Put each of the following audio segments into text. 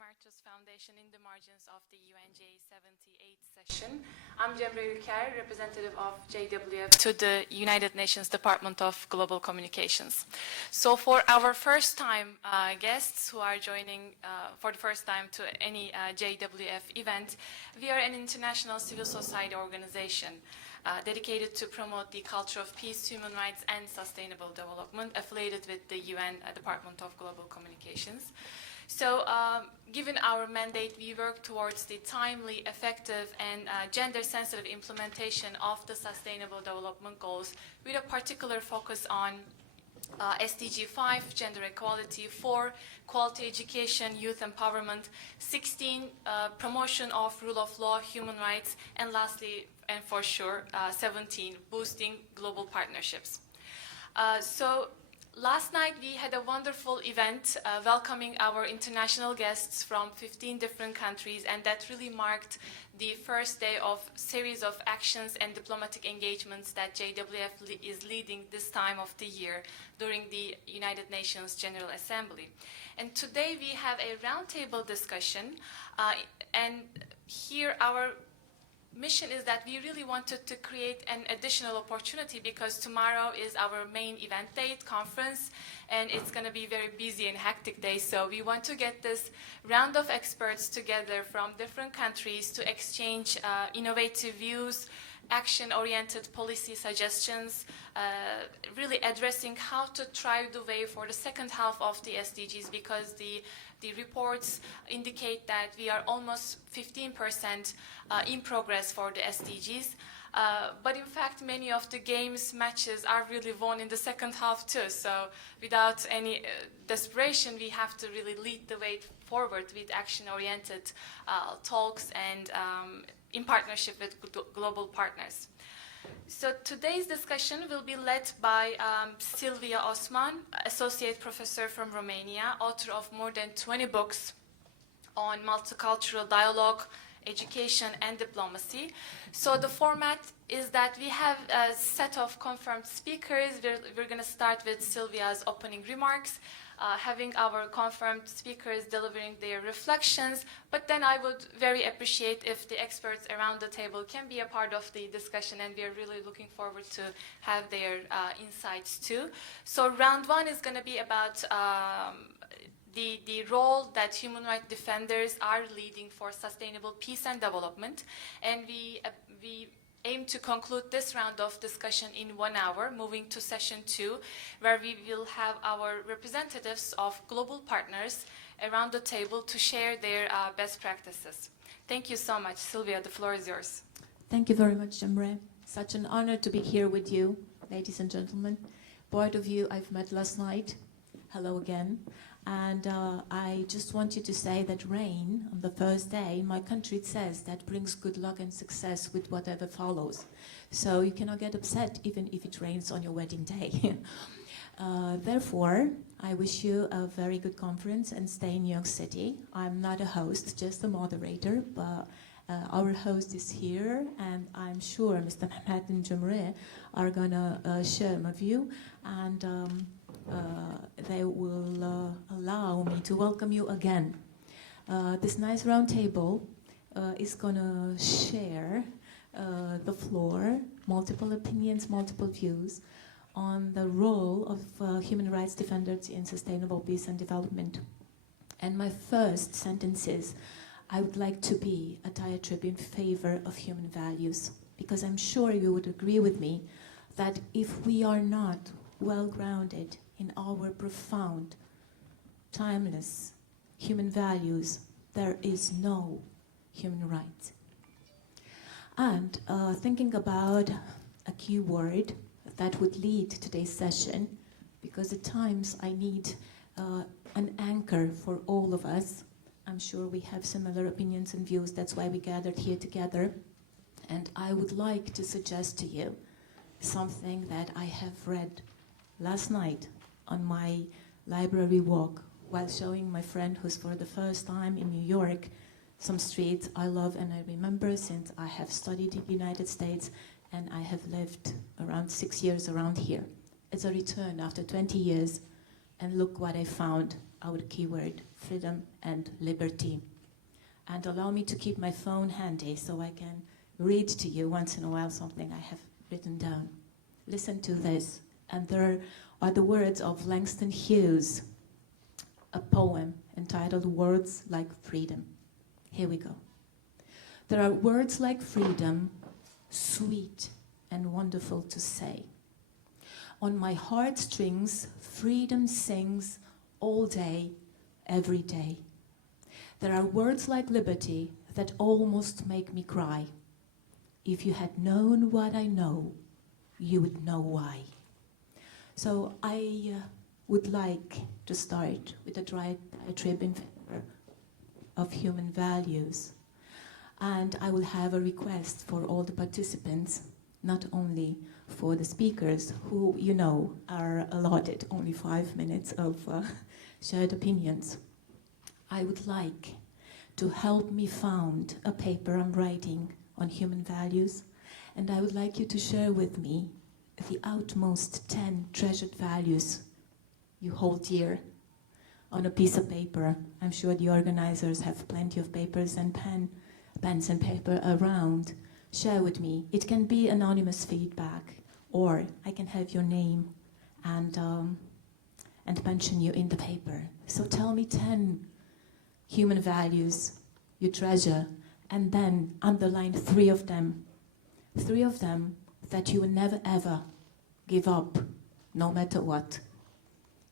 Martus Foundation in the margins of the UNJ 78th session. I'm withtheir, representative of JWF to the United Nations Department of Global Communications. So for our first time guests who are joining for the first time to any JWF event, we are an international civil society organization dedicated to promote the culture of peace, human rights, and sustainable development, affiliated with the UN Department of Global Communications. So, given our mandate, we work towards the timely, effective, and gender-sensitive implementation of the Sustainable Development Goals, with a particular focus on SDG 5, gender equality, 4, quality education, youth empowerment, 16, promotion of rule of law, human rights, and lastly, and for sure, 17, boosting global partnerships. Last night we had a wonderful event welcoming our international guests from 15 different countries, and that really marked the first day of series of actions and diplomatic engagements that JWF is leading this time of the year during the United Nations General Assembly. And today we have a roundtable discussion, and here our mission is that we really wanted to create an additional opportunity, because tomorrow is our main event date, conference, and it's going to be very busy and hectic day. So we want to get this round of experts together from different countries to exchange innovative views, action-oriented policy suggestions, really addressing how to drive the way for the second half of the SDGs, because the reports indicate that we are almost 15% in progress for the SDGs. But in fact, many of the games matches are really won in the second half too. So without any desperation, we have to really lead the way forward with action-oriented talks and in partnership with global partners. So today's discussion will be led by Silvia Osman, Associate Professor from Romania, author of more than 20 books on multicultural dialogue, education, and diplomacy. So the format is that we have a set of confirmed speakers. We're going to start with Silvia's opening remarks, having our confirmed speakers delivering their reflections, but then I would very appreciate if the experts around the table can be a part of the discussion, and we are really looking forward to have their insights too. So round one is going to be about the role that human rights defenders are leading for sustainable peace and development, and we aim to conclude this round of discussion in 1 hour, moving to session 2, where we will have our representatives of global partners around the table to share their best practices. Thank you so much. Silvia, the floor is yours. Thank you very much, Emre. Such an honor to be here with you, ladies and gentlemen. Part of you I've met last night. Hello again. And I just want you to say that rain on the first day, in my country it says that brings good luck and success with whatever follows. So you cannot get upset even if it rains on your wedding day. Therefore, I wish you a very good conference and stay in New York City. I'm not a host, just a moderator, but our host is here, and I'm sure Mr. Mehmet and Cumhuriyet are going to share my view, and they will allow me to welcome you again. This nice round table is going to share the floor, multiple opinions, multiple views on the role of human rights defenders in sustainable peace and development. And my first sentence is, I would like to be a diatribe in favor of human values, because I'm sure you would agree with me that if we are not well-grounded in our profound, timeless human values, there is no human rights. And thinking about a key word that would lead today's session, because at times I need an anchor for all of us. I'm sure we have similar opinions and views, that's why we gathered here together. And I would like to suggest to you something that I have read last night on my library walk while showing my friend who's for the first time in New York some streets I love and I remember since I have studied in the United States and I have lived around 6 years around here. It's a return after 20 years, and look what I found, our keyword freedom, and liberty. And allow me to keep my phone handy so I can read to you once in a while something I have written down. Listen to this. And there are the words of Langston Hughes, a poem entitled Words Like Freedom. Here we go. There are words like freedom, sweet and wonderful to say. On my heartstrings, freedom sings all day, every day. There are words like liberty that almost make me cry. If you had known what I know, you would know why. So I would like to start with a diatribe in favor of human values. And I will have a request for all the participants, not only for the speakers, who, you know, are allotted only 5 minutes of shared opinions. I would like to help me found a paper I'm writing on human values, and I would like you to share with me the outmost 10 treasured values you hold dear on a piece of paper. I'm sure the organizers have plenty of papers and pens and paper around. Share with me. It can be anonymous feedback, or I can have your name and mention you in the paper. So tell me 10 human values you treasure, and then underline 3 of them. 3 of them that you will never ever give up, no matter what.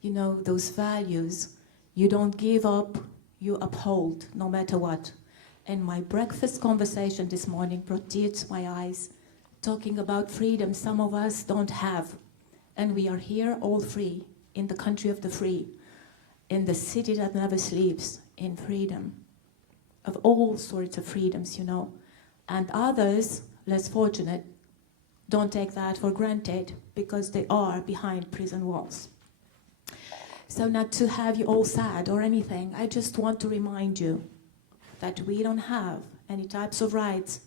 You know, those values you don't give up, you uphold, no matter what. And my breakfast conversation this morning brought tears to my eyes, talking about freedom some of us don't have. And we are here all free, in the country of the free, in the city that never sleeps, in freedom, of all sorts of freedoms, you know. And others, less fortunate, don't take that for granted because they are behind prison walls. So not to have you all sad or anything, I just want to remind you that we don't have any types of rights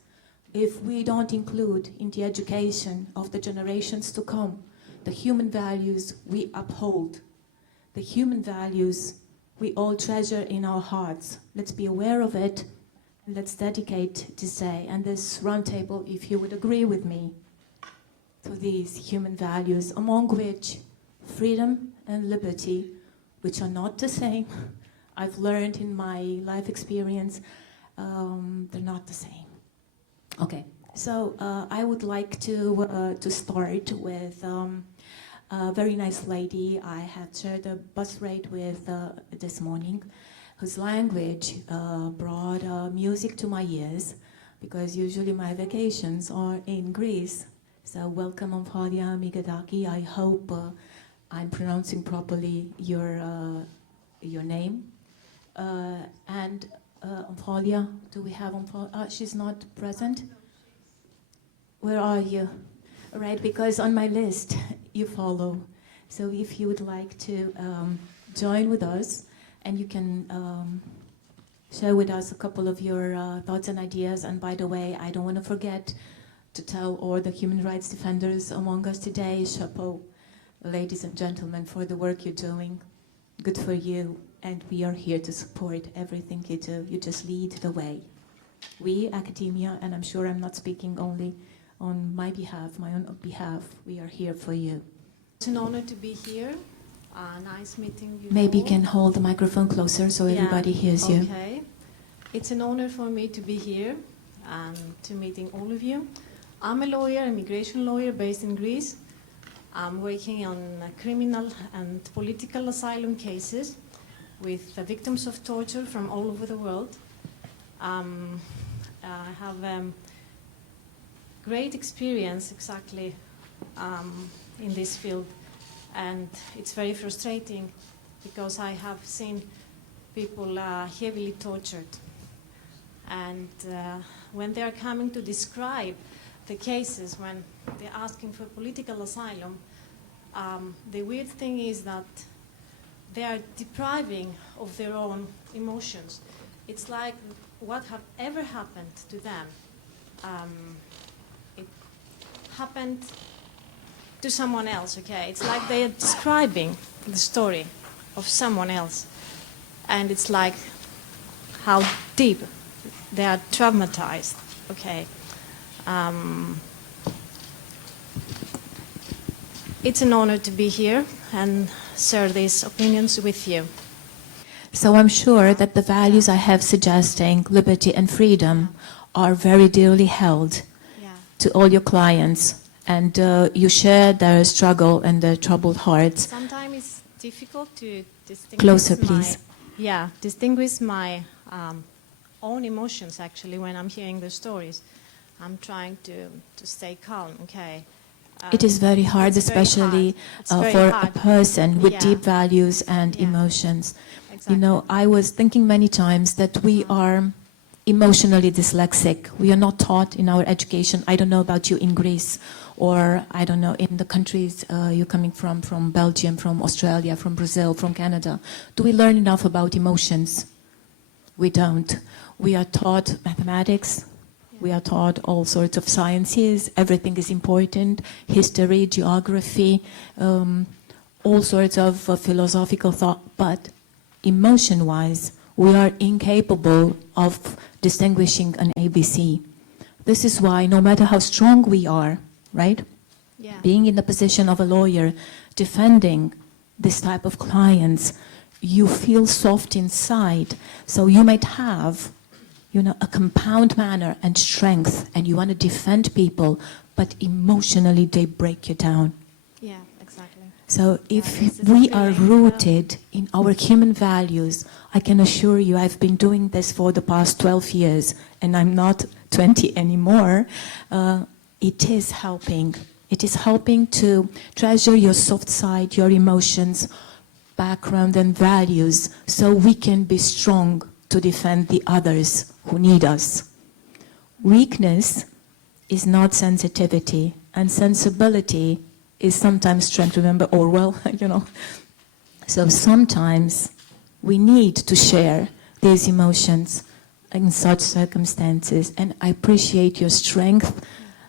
if we don't include in the education of the generations to come the human values we uphold, the human values we all treasure in our hearts. Let's be aware of it, and let's dedicate this day and this roundtable, if you would agree with me, to these human values, among which freedom and liberty, which are not the same. I've learned in my life experience, they're not the same. Okay, so I would like to start with a very nice lady I had shared a bus ride with this morning, whose language brought music to my ears, because usually my vacations are in Greece. So welcome, Amphalia Migadaki. I hope I'm pronouncing properly your name. And Amphalia, do we have Amphalia? She's not present? Where are you? Right, because on my list you follow. So if you would like to join with us, and you can share with us a couple of your thoughts and ideas. And by the way, I don't want to forget to tell all the human rights defenders among us today, chapeau, ladies and gentlemen, for the work you're doing. Good for you, and we are here to support everything you do. You just lead the way. We, academia, and I'm sure I'm not speaking only on my behalf, my own behalf, we are here for you. It's an honor to be here. Nice meeting you. Maybe you all. can hold the microphone closer so everybody hears you. Okay. It's an honor for me to be here and to meeting all of you. I'm a lawyer, immigration lawyer based in Greece. I'm working on criminal and political asylum cases with victims of torture from all over the world. I have great experience exactly in this field, and it's very frustrating because I have seen people heavily tortured, and when they are coming to describe the cases, when they're asking for political asylum, the weird thing is that they are depriving of their own emotions. It's like what have ever happened to them. It happened to someone else, okay? It's like they are describing the story of someone else. and it's like how deep they are traumatized. Okay. It's an honor to be here and share these opinions with you. So I'm sure that the values I have suggesting, liberty and freedom, are very dearly held to all your clients. And you share their struggle and their troubled hearts. Sometimes it's difficult to distinguish Closer, please. distinguish my own emotions, actually, when I'm hearing the stories. I'm trying to stay calm, okay? It is very hard, especially for a person with deep values and emotions. Exactly. You know, I was thinking many times that we are emotionally dyslexic. We are not taught in our education. I don't know about you in Greece, or I don't know in the countries you're coming from Belgium, from Australia, from Brazil, from Canada. Do we learn enough about emotions? We don't. We are taught mathematics. We are taught all sorts of sciences. Everything is important. History, geography, all sorts of philosophical thought. But emotion-wise, we are incapable of distinguishing an ABC. This is why no matter how strong we are, right? Yeah. Being in the position of a lawyer, defending this type of clients, you feel soft inside. So you might have, you know, a compound manner and strength, and you want to defend people, but emotionally they break you down. Yeah, exactly. So if this is we a are feeling, rooted in our human values, I can assure you I've been doing this for the past 12 years, and I'm not 20 anymore. It is helping. It is helping to treasure your soft side, your emotions, background and values, so we can be strong to defend the others who need us. Weakness is not sensitivity, and sensibility is sometimes strength. Remember Orwell, you know? So sometimes we need to share these emotions in such circumstances, and I appreciate your strength,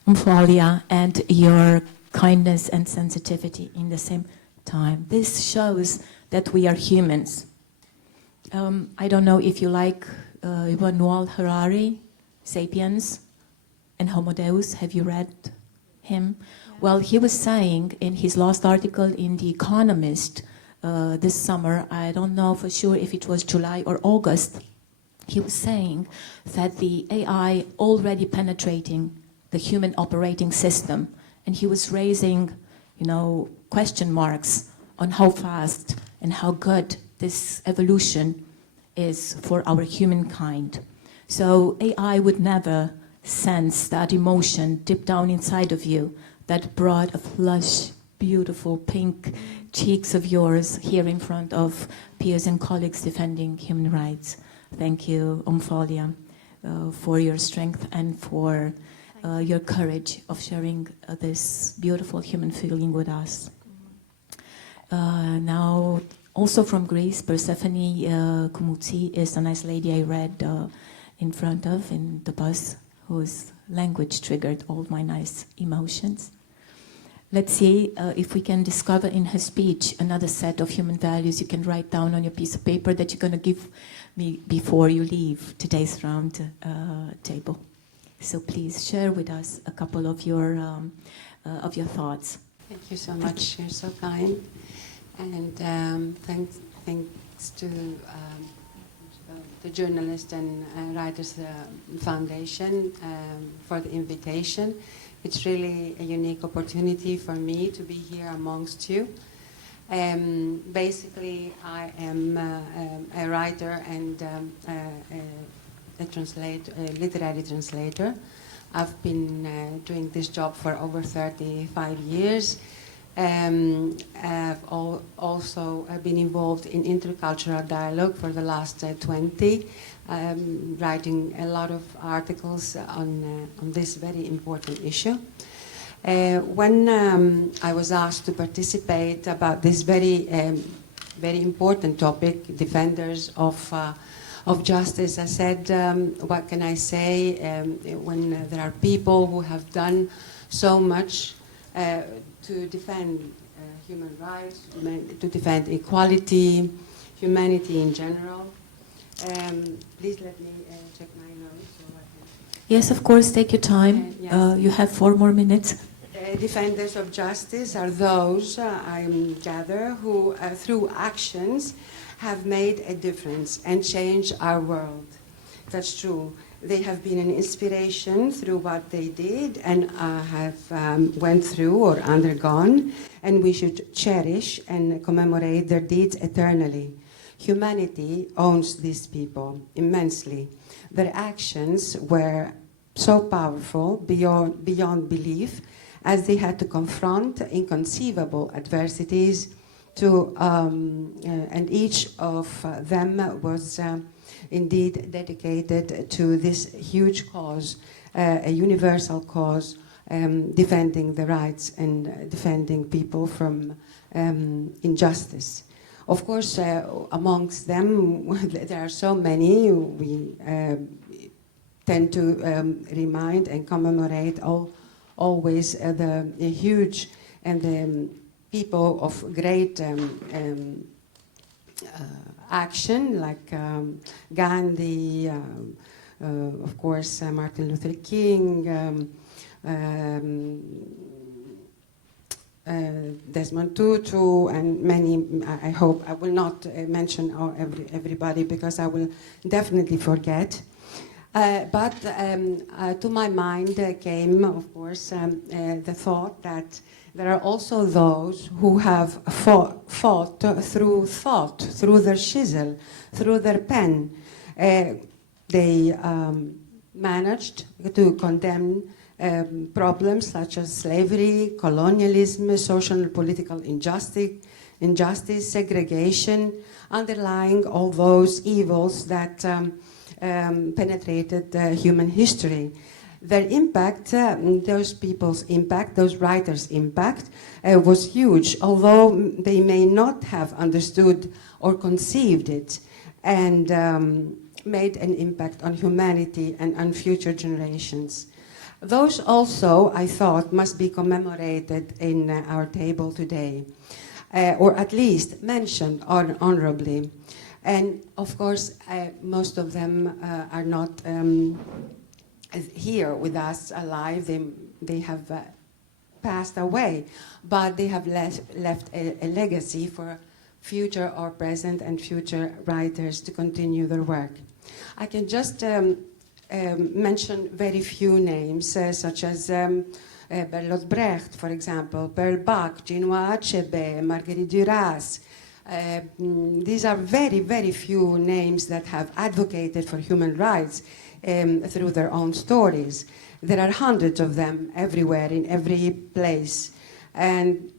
Mfolia, and your kindness and sensitivity in the same time. This shows that we are humans. I don't know if you like Yuval Harari, Sapiens and Homo Deus. Have you read him? Yeah. Well, he was saying in his last article in The Economist this summer, I don't know for sure if it was July or August, he was saying that the AI already penetrating the human operating system, and he was raising, you know, question marks on how fast and how good this evolution is for our humankind. So AI would never sense that emotion deep down inside of you that brought a flush, beautiful pink cheeks of yours here in front of peers and colleagues defending human rights. Thank you, Omfolia, for your strength and for your courage of sharing this beautiful human feeling with us. Now, also from Greece, Persephone Koumouti is a nice lady I read in front of in the bus, whose language triggered all my nice emotions. Let's see if we can discover in her speech another set of human values you can write down on your piece of paper that you're going to give me before you leave today's round table. So please share with us a couple of your thoughts. Thank you so much. You're so kind. And thanks to the Journalist and Writers Foundation for the invitation. It's really a unique opportunity for me to be here amongst you. Basically, I am a writer and a literary translator. I've been doing this job for over 35 years. I've also been involved in intercultural dialogue for the last 20, writing a lot of articles on this very important issue. When I was asked to participate about this very important topic, defenders of justice, I said, what can I say when there are people who have done so much to defend human rights, to defend equality, humanity in general. Please let me check my notes. So I can Yes, of course, take your time. Yes. You have 4 more minutes. Defenders of justice are those, I gather, who through actions have made a difference and changed our world. That's true. They have been an inspiration through what they did and have went through or undergone, and we should cherish and commemorate their deeds eternally. Humanity owns these people immensely. Their actions were so powerful beyond belief, as they had to confront inconceivable adversities and each of them was indeed dedicated to this huge cause, a universal cause, defending the rights and defending people from injustice. Of course, amongst them, there are so many. We tend to remind and commemorate always the huge and the people of great action, like Gandhi, of course, Martin Luther King, Desmond Tutu, and many. I hope I will not mention everybody because I will definitely forget. But to my mind came, of course, the thought that there are also those who have fought through their chisel, through their pen. They managed to condemn problems such as slavery, colonialism, social and political injustice, segregation, underlying all those evils that penetrated human history. Their impact, those people's impact, those writers' impact, was huge, although they may not have understood or conceived it, and made an impact on humanity and on future generations. Those also, I thought, must be commemorated in our table today, or at least mentioned honorably. And of course, most of them are not here with us alive. They have passed away, but they have left a legacy for future or present and future writers to continue their work. I can just mention very few names, such as Bertolt Brecht, for example, Pearl Buck, Chinua Achebe, Marguerite Duras. These are very, very few names that have advocated for human rights through their own stories. There are hundreds of them everywhere, in every place. And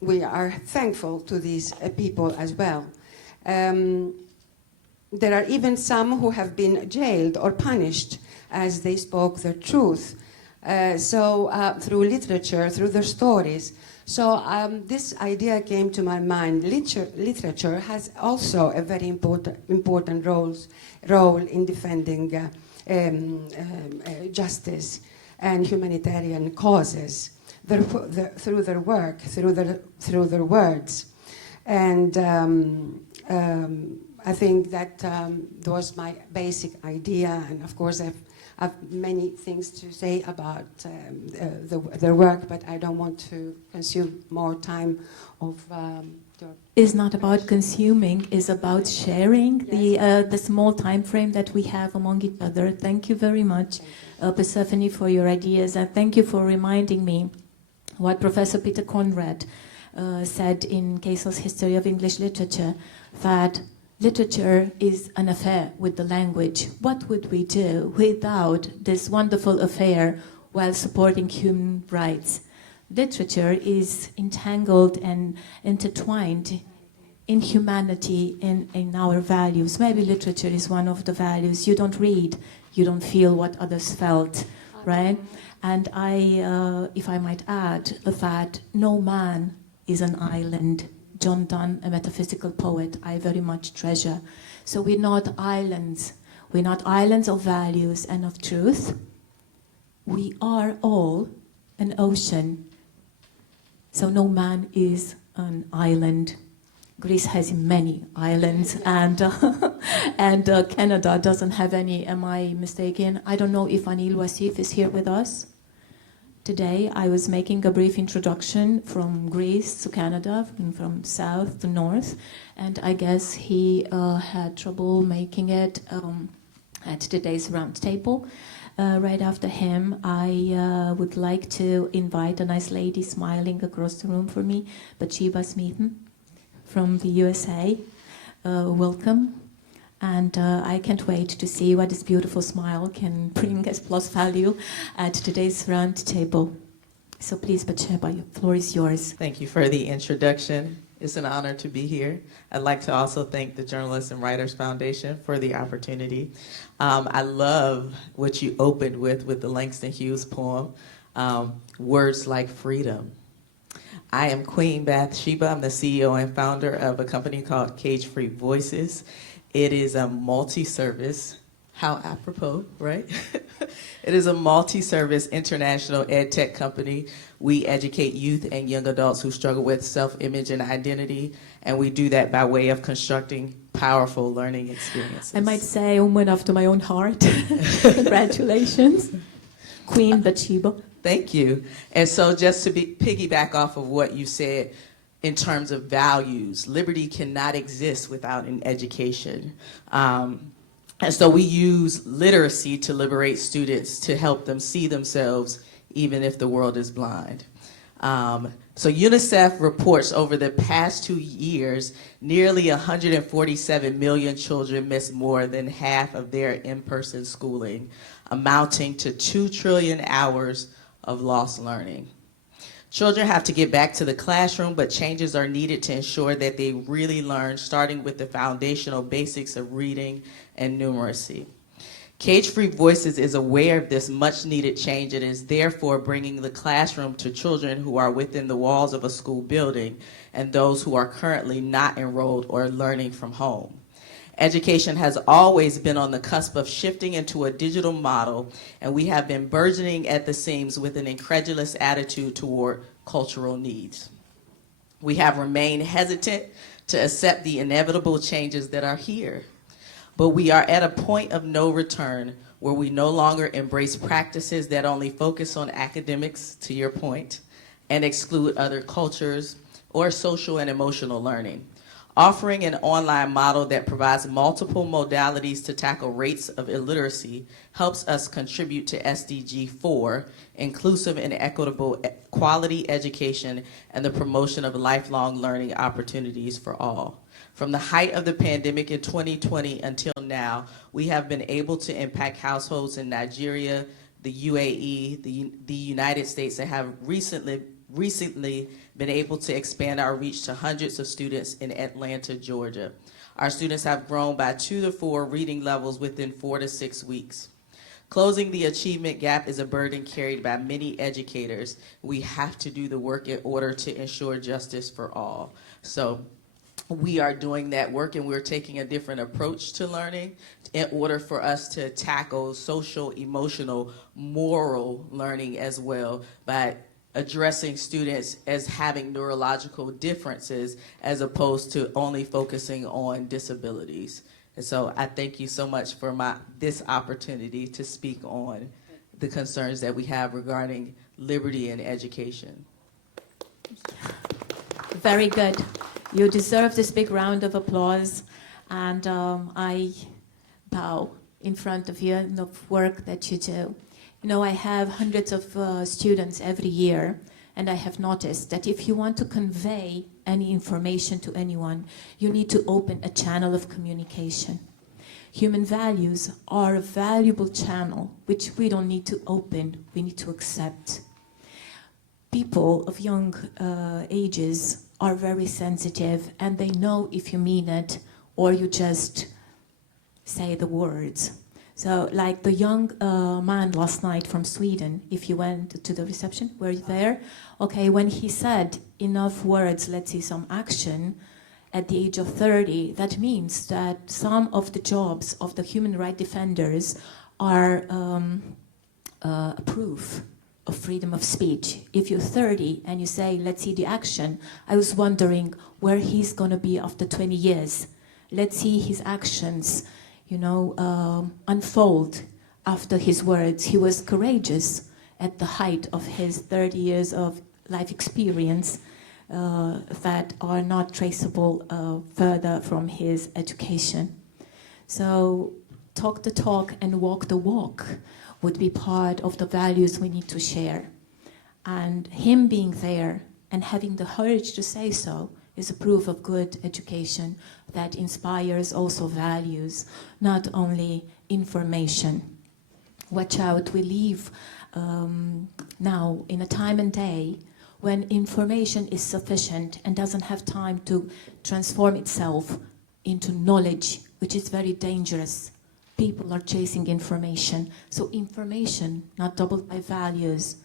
we are thankful to these people as well. There are even some who have been jailed or punished as they spoke their truth. Through literature, through their stories. So this idea came to my mind. Literature has also a very important role in defending justice and humanitarian causes through their work, through their words. And I think that was my basic idea. And of course, I've many things to say about their work, but I don't want to consume more time of your... It's not about consuming, it's about sharing the small time frame that we have among each other. Thank you very much, Persephone, for your ideas, and thank you for reminding me what Professor Peter Conrad said in Casel's History of English Literature, that literature is an affair with the language. What would we do without this wonderful affair while supporting human rights? Literature is entangled and intertwined in humanity, in our values. Maybe literature is one of the values. You don't read, you don't feel what others felt, right? And if I might add, that no man is an island. John Donne, a metaphysical poet, I very much treasure. So we're not islands. We're not islands of values and of truth. We are all an ocean. So no man is an island. Greece has many islands, and Canada doesn't have any. Am I mistaken? I don't know if Anil Wasif is here with us today. I was making a brief introduction from Greece to Canada, from south to north, and I guess he had trouble making it at today's roundtable. Right after him, I would like to invite a nice lady smiling across the room for me, Bathsheba Smeaton from the USA. Welcome. And I can't wait to see what this beautiful smile can bring as plus value at today's roundtable. So please, Bathsheba, the floor is yours. Thank you for the introduction. It's an honor to be here. I'd like to also thank the Journalists and Writers Foundation for the opportunity. I love what you opened with the Langston Hughes poem, Words Like Freedom. I am Queen Bathsheba. I'm the CEO and founder of a company called Cage-Free Voices. It is a multi-service, how apropos, right? It is a multi-service international ed tech company. We educate youth and young adults who struggle with self-image and identity, and we do that by way of constructing powerful learning experiences. I might say a woman after my own heart. Congratulations, Queen Bathsheba. Thank you. And so just to piggyback off of what you said in terms of values, liberty cannot exist without an education. And so we use literacy to liberate students, to help them see themselves even if the world is blind. So UNICEF reports over the past 2 years, nearly 147 million children missed more than half of their in-person schooling, amounting to 2 trillion hours of lost learning. Children have to get back to the classroom, but changes are needed to ensure that they really learn, starting with the foundational basics of reading and numeracy. Cage-Free Voices is aware of this much-needed change and is therefore bringing the classroom to children who are within the walls of a school building and those who are currently not enrolled or learning from home. Education has always been on the cusp of shifting into a digital model, and we have been burgeoning at the seams with an incredulous attitude toward cultural needs. We have remained hesitant to accept the inevitable changes that are here, but we are at a point of no return where we no longer embrace practices that only focus on academics, to your point, and exclude other cultures or social and emotional learning. Offering an online model that provides multiple modalities to tackle rates of illiteracy helps us contribute to SDG 4, inclusive and equitable quality education and the promotion of lifelong learning opportunities for all. From the height of the pandemic in 2020 until now, we have been able to impact households in Nigeria, the UAE, the United States, and have recently been able to expand our reach to hundreds of students in Atlanta, Georgia. Our students have grown by 2 to 4 reading levels within 4 to 6 weeks. Closing the achievement gap is a burden carried by many educators. We have to do the work in order to ensure justice for all. So we are doing that work, and we're taking a different approach to learning in order for us to tackle social, emotional, moral learning as well by addressing students as having neurological differences as opposed to only focusing on disabilities. And so I thank you so much for this opportunity to speak on the concerns that we have regarding liberty and education. Very good. You deserve this big round of applause, and I bow in front of you and the work that you do. You know, I have hundreds of students every year, and I have noticed that if you want to convey any information to anyone, you need to open a channel of communication. Human values are a valuable channel which we don't need to open, we need to accept. People of young ages are very sensitive, and they know if you mean it or you just say the words. So like the young man last night from Sweden, if you went to the reception, were you there? Okay, when he said enough words, let's see some action, at the age of 30, that means that some of the jobs of the human rights defenders are a proof of freedom of speech. If you're 30 and you say, let's see the action, I was wondering where he's going to be after 20 years. Let's see his actions, unfold after his words. He was courageous at the height of his 30 years of life experience that are not traceable further from his education. So talk the talk and walk the walk would be part of the values we need to share. And him being there and having the courage to say so is a proof of good education that inspires also values, not only information. Watch out, we live now in a time and day when information is sufficient and doesn't have time to transform itself into knowledge, which is very dangerous. People are chasing information. So information, not doubled by values,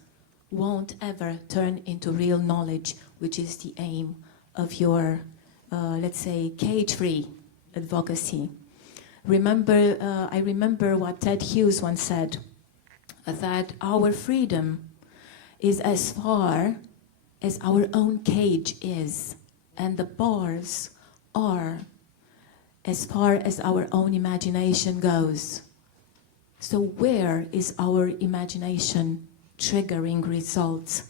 won't ever turn into real knowledge, which is the aim of your, let's say, cage-free advocacy. I remember what Ted Hughes once said, that our freedom is as far as our own cage is, and the bars are as far as our own imagination goes. So where is our imagination triggering results?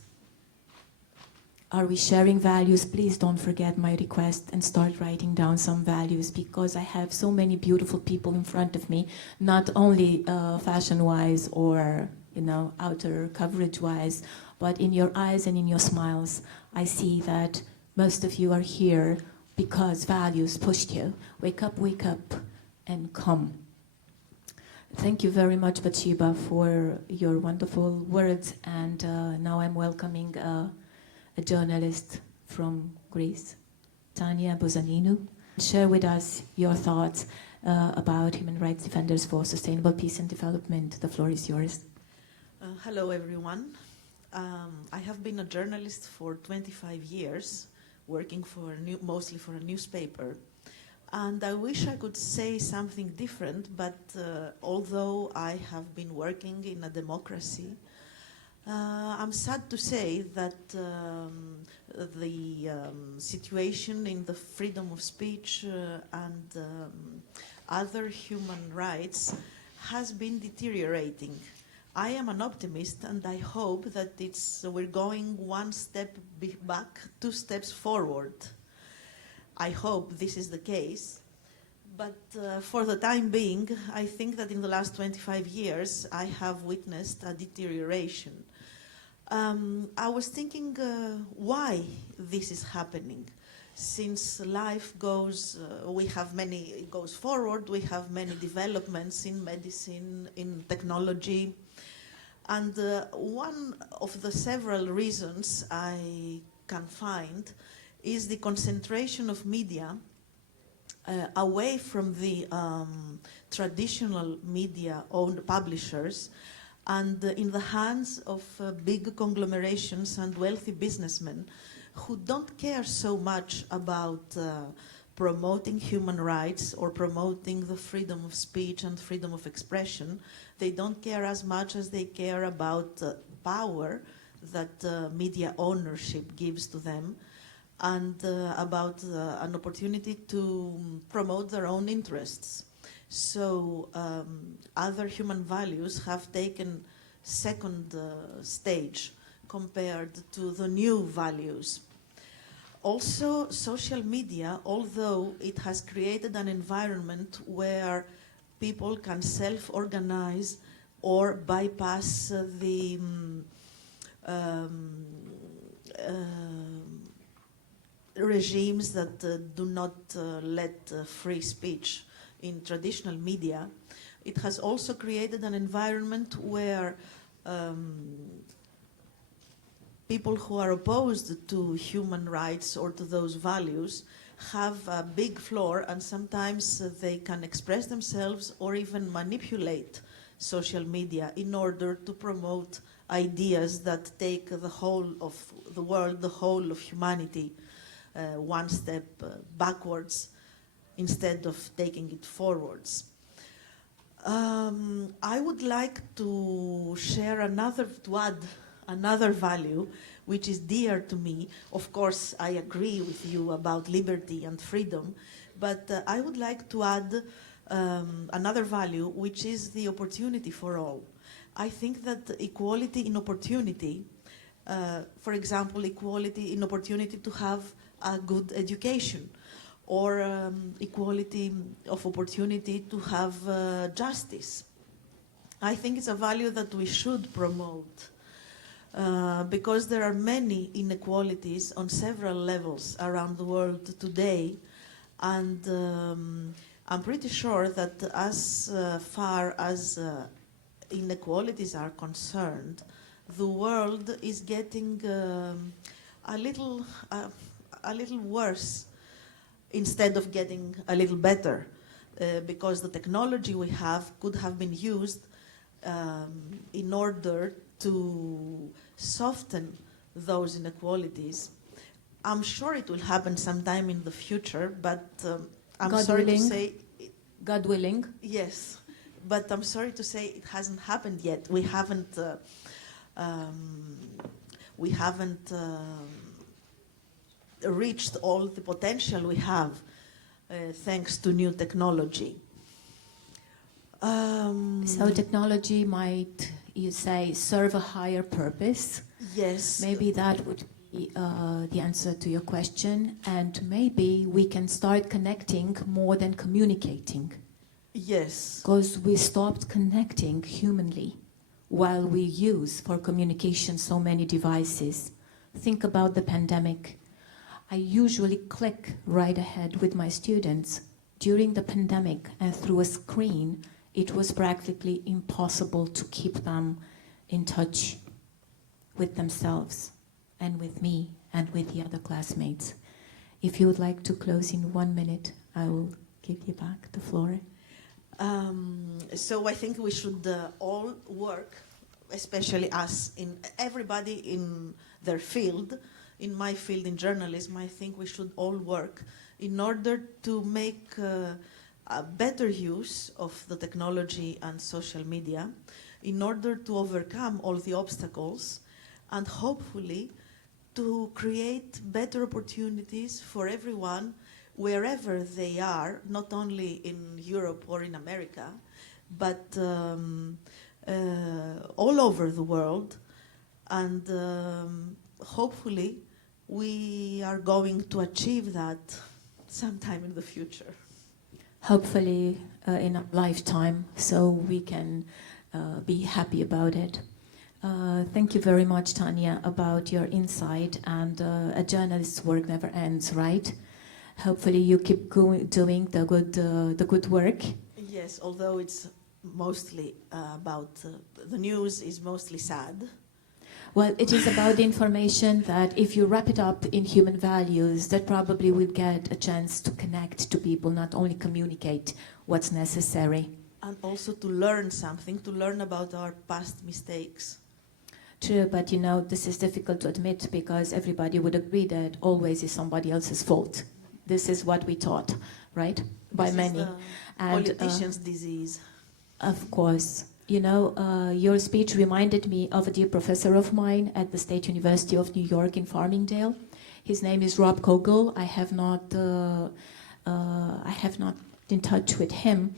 Are we sharing values? Please don't forget my request and start writing down some values, because I have so many beautiful people in front of me, not only fashion-wise or outer coverage-wise, but in your eyes and in your smiles, I see that most of you are here because values pushed you. Wake up, and come. Thank you very much, Bathsheba, for your wonderful words. And now I'm welcoming a journalist from Greece, Tania Bozaninu. Share with us your thoughts about human rights defenders for sustainable peace and development. The floor is yours. Hello, everyone. I have been a journalist for 25 years, working mostly for a newspaper. And I wish I could say something different, but although I have been working in a democracy, I'm sad to say that the situation in the freedom of speech and other human rights has been deteriorating. I am an optimist, and I hope that we're going one step back, 2 steps forward. I hope this is the case. But for the time being, I think that in the last 25 years, I have witnessed a deterioration. I was thinking why this is happening. Since life goes forward, we have many developments in medicine, in technology. And one of the several reasons I can find is the concentration of media away from the traditional media-owned publishers and in the hands of big conglomerations and wealthy businessmen who don't care so much about promoting human rights or promoting the freedom of speech and freedom of expression. They don't care as much as they care about power that media ownership gives to them, and about an opportunity to promote their own interests. So other human values have taken second stage compared to the new values. Also, social media, although it has created an environment where people can self-organize or bypass the regimes that do not let free speech in traditional media, it has also created an environment where people who are opposed to human rights or to those values have a big floor, and sometimes they can express themselves or even manipulate social media in order to promote ideas that take the whole of the world, the whole of humanity, one step backwards instead of taking it forwards. I would like to add another value which is dear to me. Of course, I agree with you about liberty and freedom, but I would like to add another value, which is the opportunity for all. I think that equality in opportunity, for example, equality in opportunity to have a good education, or equality of opportunity to have justice. I think it's a value that we should promote because there are many inequalities on several levels around the world today, and I'm pretty sure that as far as inequalities are concerned, the world is getting a little worse instead of getting a little better, because the technology we have could have been used in order to soften those inequalities. I'm sure it will happen sometime in the future, but I'm God sorry willing. to say... God willing. Yes, but I'm sorry to say it hasn't happened yet. We haven't reached all the potential we have thanks to new technology. So technology might, you say, serve a higher purpose. Yes. Maybe that would be the answer to your question, and maybe we can start connecting more than communicating. Yes. Because we stopped connecting humanly while we use for communication so many devices. Think about the pandemic. I usually click right ahead with my students. During the pandemic and through a screen, it was practically impossible to keep them in touch with themselves and with me and with the other classmates. If you would like to close in 1 minute, I will give you back the floor. So I think we should all work, especially us, everybody in their field. In my field, in journalism, I think we should all work in order to make a better use of the technology and social media, in order to overcome all the obstacles, and hopefully to create better opportunities for everyone wherever they are, not only in Europe or in America, but all over the world. And hopefully we are going to achieve that sometime in the future. Hopefully in a lifetime, so we can be happy about it. Thank you very much, Tanya, about your insight, and a journalist's work never ends, right? Hopefully you keep doing the good work. Yes, although it's mostly about, the news is mostly sad. Well, it is about the information that if you wrap it up in human values, that probably will get a chance to connect to people, not only communicate what's necessary. And also to learn something, to learn about our past mistakes. True, but you know, this is difficult to admit because everybody would agree that always is somebody else's fault. This is what we taught, right? By This many. is the And politician's disease. of course. You know, your speech reminded me of a dear professor of mine at the State University of New York in Farmingdale. His name is Rob Kogel. I have not in touch with him.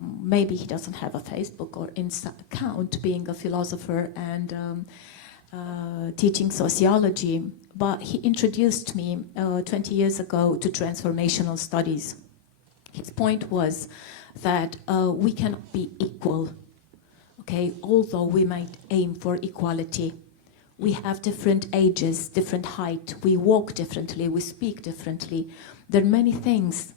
Maybe he doesn't have a Facebook or Insta account, being a philosopher and teaching sociology. But he introduced me 20 years ago to transformational studies. His point was that we cannot be equal. Okay, although we might aim for equality, we have different ages, different height, we walk differently, we speak differently. There are many things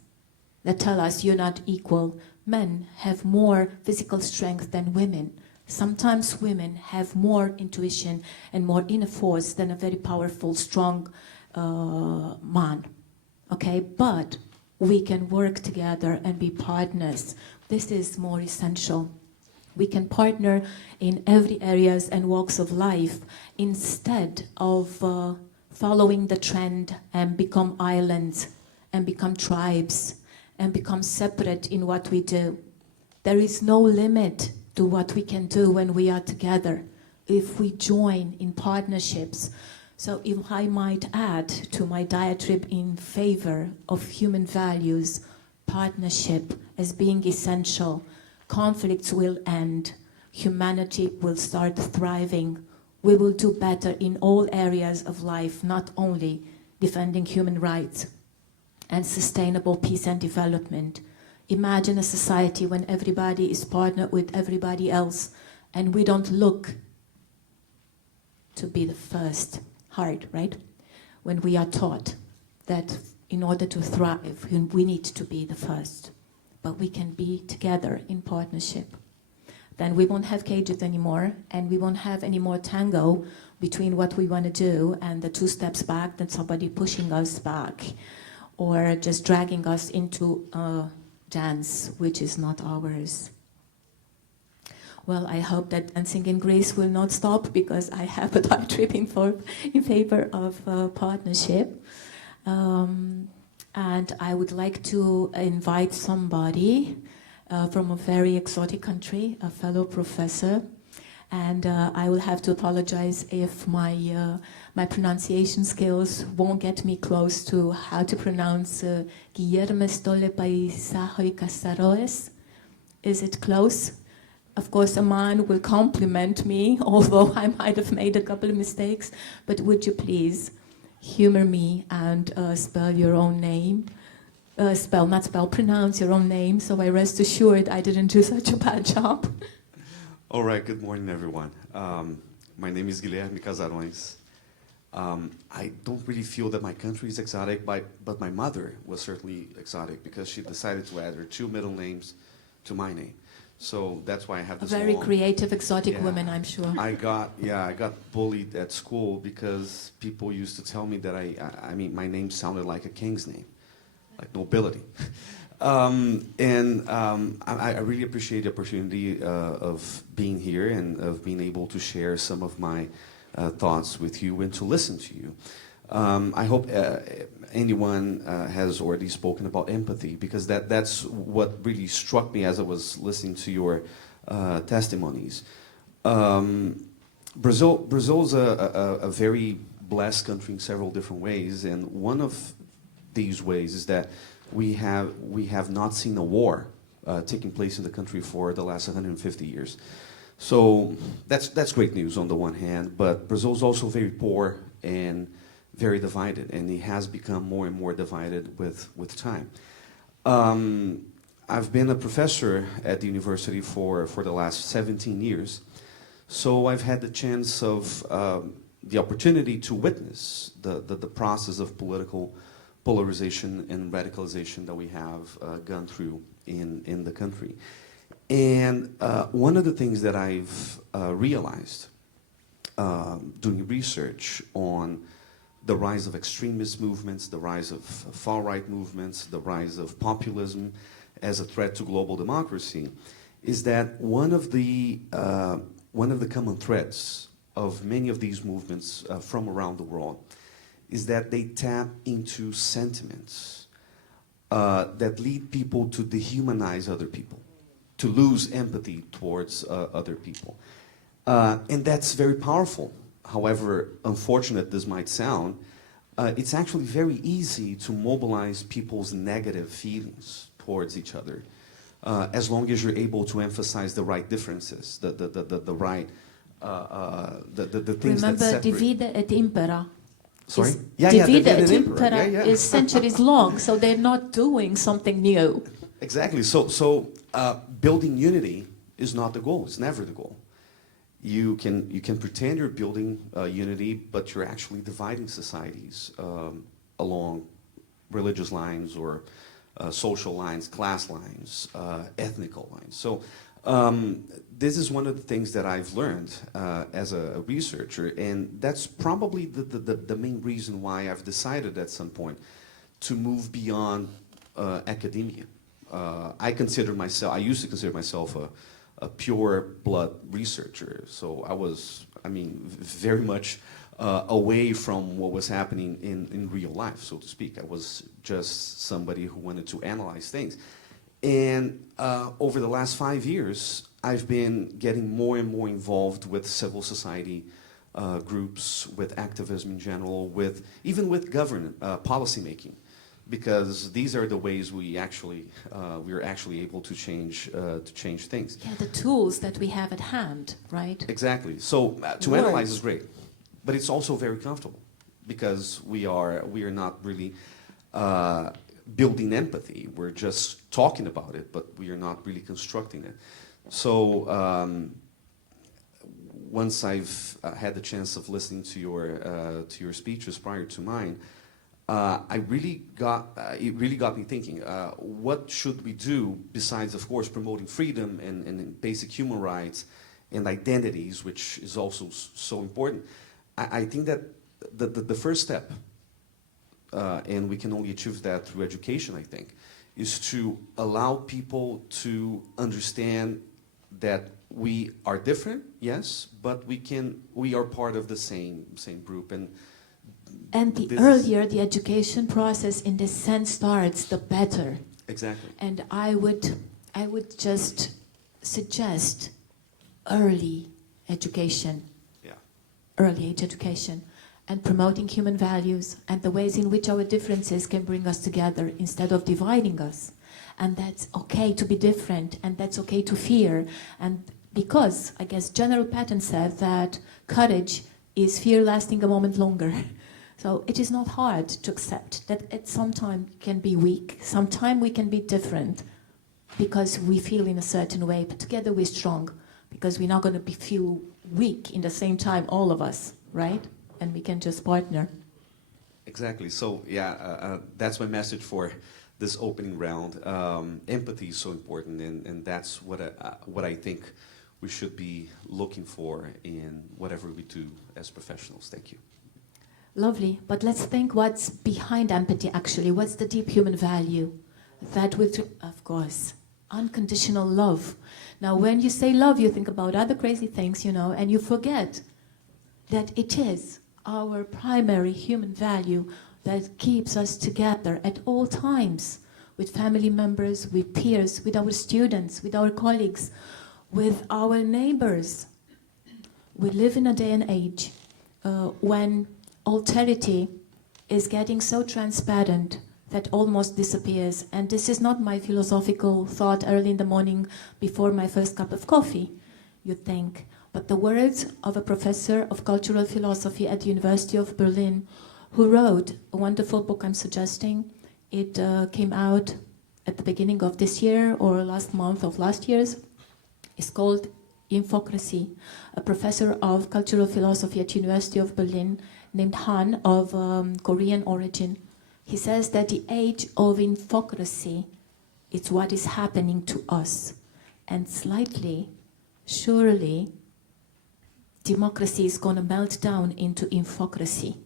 that tell us you're not equal. Men have more physical strength than women. Sometimes women have more intuition and more inner force than a very powerful, strong man. Okay, but we can work together and be partners. This is more essential. We can partner in every areas and walks of life instead of following the trend and become islands and become tribes and become separate in what we do. There is no limit to what we can do when we are together. if we join in partnerships. So if I might add to my diatribe in favor of human values, partnership as being essential, conflicts will end, humanity will start thriving, we will do better in all areas of life, not only defending human rights and sustainable peace and development. Imagine a society when everybody is partnered with everybody else and we don't look to be the first. Hard, right? When we are taught that in order to thrive, we need to be the first. But we can be together in partnership. Then we won't have cages anymore, and we won't have any more tango between what we want to do and the 2 steps back, then somebody pushing us back, or just dragging us into a dance which is not ours. Well, I hope that dancing in Greece will not stop because I have a diatribe in favor of partnership. And I would like to invite somebody from a very exotic country, a fellow professor. And I will have to apologize if my pronunciation skills won't get me close to how to pronounce Guillermo Stolle Paisajo Casaroes. Is it close? Of course, a man will compliment me, although I might have made a couple of mistakes. But would you please humor me and spell your own name? Pronounce your own name, so I rest assured I didn't do such a bad job. All right, good morning, everyone. My name is Guilherme Casarões. I don't really feel that my country is exotic, but my mother was certainly exotic because she decided to add her 2 middle names to my name. So that's why I have this A very long, creative, exotic yeah, woman, I'm sure. I got bullied at school because people used to tell me that I mean, my name sounded like a king's name, like nobility. I really appreciate the opportunity of being here and of being able to share some of my thoughts with you and to listen to you. I hope anyone has already spoken about empathy, because that's what really struck me as I was listening to your testimonies. Brazil's a very blessed country in several different ways, and one of these ways is that we have not seen a war taking place in the country for the last 150 years. So that's great news on the one hand, but Brazil's also very poor and very divided, and it has become more and more divided with time. I've been a professor at the university for the last 17 years, so I've had the chance of the opportunity to witness the process of political polarization and radicalization that we have gone through in the country. And one of the things that I've realized doing research on the rise of extremist movements, the rise of far-right movements, the rise of populism as a threat to global democracy, is that one of the common threads of many of these movements from around the world is that they tap into sentiments that lead people to dehumanize other people, to lose empathy towards other people. And that's very powerful. However unfortunate this might sound, it's actually very easy to mobilize people's negative feelings towards each other, as long as you're able to emphasize the right differences, the right things Remember, that separate. divide et impera. Sorry? Divide et impera. impera is centuries long, so they're not doing something new. Exactly. So building unity is not the goal. It's never the goal. You can pretend you're building unity, but you're actually dividing societies along religious lines or social lines, class lines, ethnical lines. So this is one of the things that I've learned as a researcher, and that's probably the main reason why I've decided at some point to move beyond academia. I used to consider myself a pure blood researcher. So I was, very much away from what was happening in real life, so to speak. I was just somebody who wanted to analyze things. And over the last 5 years, I've been getting more and more involved with civil society groups, with activism in general, even with government policy making, because these are the ways we are actually able to change things. Yeah, the tools that we have at hand, right? Exactly. So to analyze is great, but it's also very comfortable because we are not really building empathy. We're just talking about it, but we are not really constructing it. So once I've had the chance of listening to your speeches prior to mine, it really got me thinking. What should we do besides, of course, promoting freedom and basic human rights and identities, which is also so important? I think that the first step, and we can only achieve that through education, I think, is to allow people to understand that we are different, yes, but we are part of the same group. And the earlier the education process in this sense starts, the better. Exactly. And I would just suggest early education. Yeah. Early age education. And promoting human values and the ways in which our differences can bring us together instead of dividing us. And that's okay to be different, and that's okay to fear. And because, I guess, General Patton said that courage is fear lasting a moment longer. So it is not hard to accept that at some time can be weak, sometime we can be different because we feel in a certain way, but together we're strong because we're not going to feel weak in the same time, all of us, right? And we can just partner. Exactly. So yeah, that's my message for this opening round. Empathy is so important, and that's what I think we should be looking for in whatever we do as professionals. Thank you. Lovely. But let's think what's behind empathy actually. What's the deep human value? That with, of course, unconditional love. Now, when you say love, you think about other crazy things, and you forget that it is our primary human value that keeps us together at all times, with family members, with peers, with our students, with our colleagues, with our neighbors. We live in a day and age when alterity is getting so transparent that almost disappears. And this is not my philosophical thought early in the morning before my first cup of coffee, you think, but the words of a professor of cultural philosophy at the University of Berlin who wrote a wonderful book I'm suggesting. It came out at the beginning of this year or last month of last year's. It's called Infocracy. A professor of cultural philosophy at University of Berlin named Han of Korean origin. He says that the age of infocracy is what is happening to us. And slightly, surely, democracy is going to melt down into infocracy.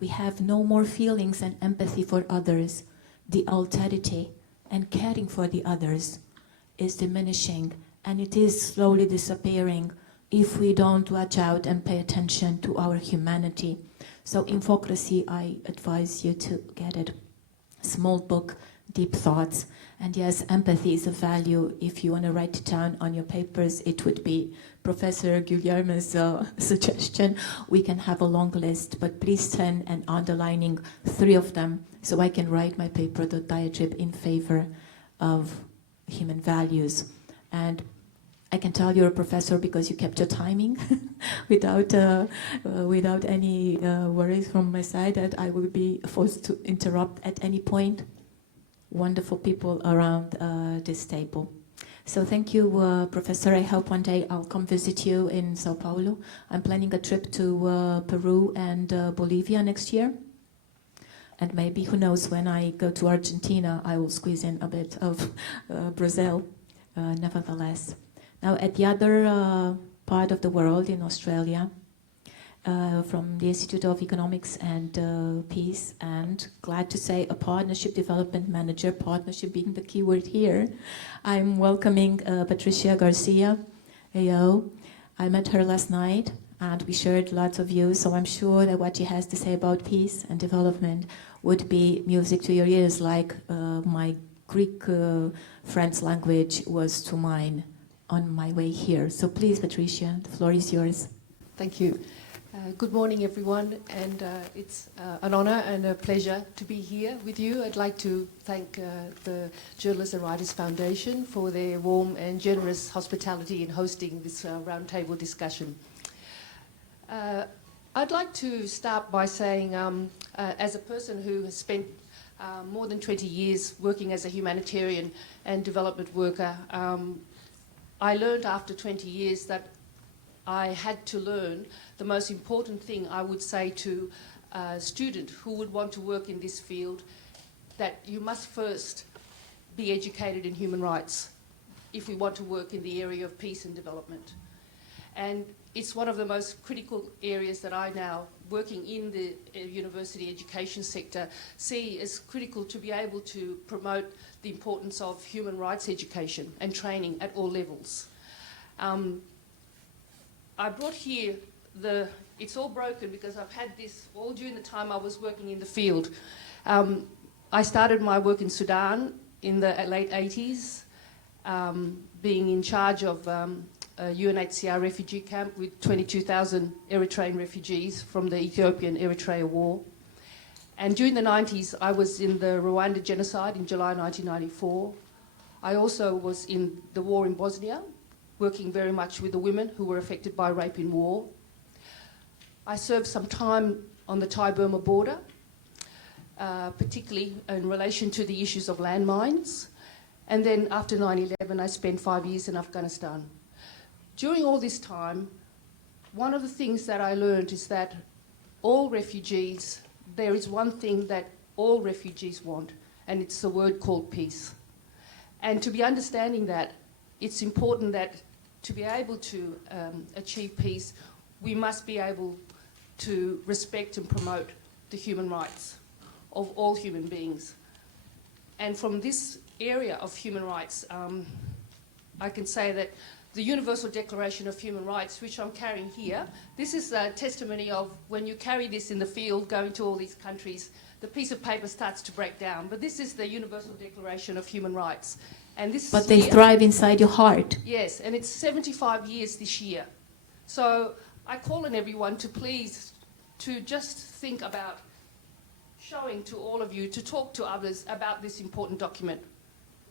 We have no more feelings and empathy for others. The alterity and caring for the others is diminishing, and it is slowly disappearing if we don't watch out and pay attention to our humanity. So Infocracy, I advise you to get it. Small book, deep thoughts. And yes, empathy is a value. If you want to write it down on your papers, it would be Professor Guillermo's suggestion. We can have a long list, but please turn and underlining 3 of them so I can write my paper, the diatribe in favor of human values. And I can tell you're a professor because you kept your timing without any worries from my side that I will be forced to interrupt at any point. Wonderful people around this table. So thank you, Professor. I hope one day I'll come visit you in Sao Paulo. I'm planning a trip to Peru and Bolivia next year. And maybe, who knows, when I go to Argentina, I will squeeze in a bit of Brazil, nevertheless. Now, at the other part of the world, in Australia, from the Institute of Economics and Peace, and glad to say a partnership development manager, partnership being the key word here, I'm welcoming Patricia Garcia, AO. I met her last night, and we shared lots of views, so I'm sure that what she has to say about peace and development would be music to your ears, like my Greek French language was to mine on my way here. So please, Patricia, the floor is yours. Thank you. Good morning, everyone, and it's an honour and a pleasure to be here with you. I'd like to thank the Journalists and Writers Foundation for their warm and generous hospitality in hosting this roundtable discussion. I'd like to start by saying, as a person who has spent more than 20 years working as a humanitarian and development worker, I learned after 20 years that I had to learn the most important thing I would say to a student who would want to work in this field, that you must first be educated in human rights if we want to work in the area of peace and development. And it's one of the most critical areas that I now, working in the university education sector, see as critical to be able to promote the importance of human rights education and training at all levels. I brought here it's all broken because I've had this all during the time I was working in the field. I started my work in Sudan in the late 80s, being in charge of a UNHCR refugee camp with 22,000 Eritrean refugees from the Ethiopian-Eritrea war. And during the 90s, I was in the Rwanda genocide in July 1994. I also was in the war in Bosnia, working very much with the women who were affected by rape in war. I served some time on the Thai-Burma border, particularly in relation to the issues of landmines. And then after 9/11, I spent 5 years in Afghanistan. During all this time, one of the things that I learned is that all refugees, there is one thing that all refugees want, and it's a word called peace. And to be understanding that, it's important that to be able to achieve peace, we must be able to respect and promote the human rights of all human beings. And from this area of human rights, I can say that the Universal Declaration of Human Rights, which I'm carrying here, this is a testimony of when you carry this in the field, going to all these countries, the piece of paper starts to break down. But this is the Universal Declaration of Human Rights. And this But they thrive inside your heart. Yes, and it's 75 years this year. So I call on everyone to please, to just think about showing to all of you, to talk to others about this important document.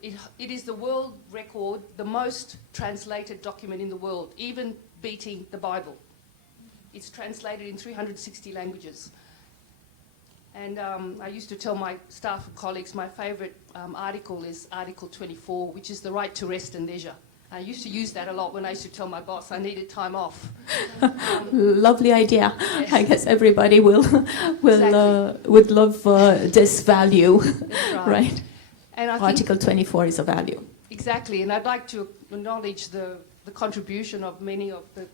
It is the world record, the most translated document in the world, even beating the Bible. It's translated in 360 languages. And I used to tell my staff and colleagues my favourite article is Article 24, which is the right to rest and leisure. I used to use that a lot when I used to tell my boss I needed time off. Lovely idea. Yes. I guess everybody will Exactly. would love this value, That's right? And I Article think, 24 is a value. exactly, and I'd like to acknowledge the contribution of many of the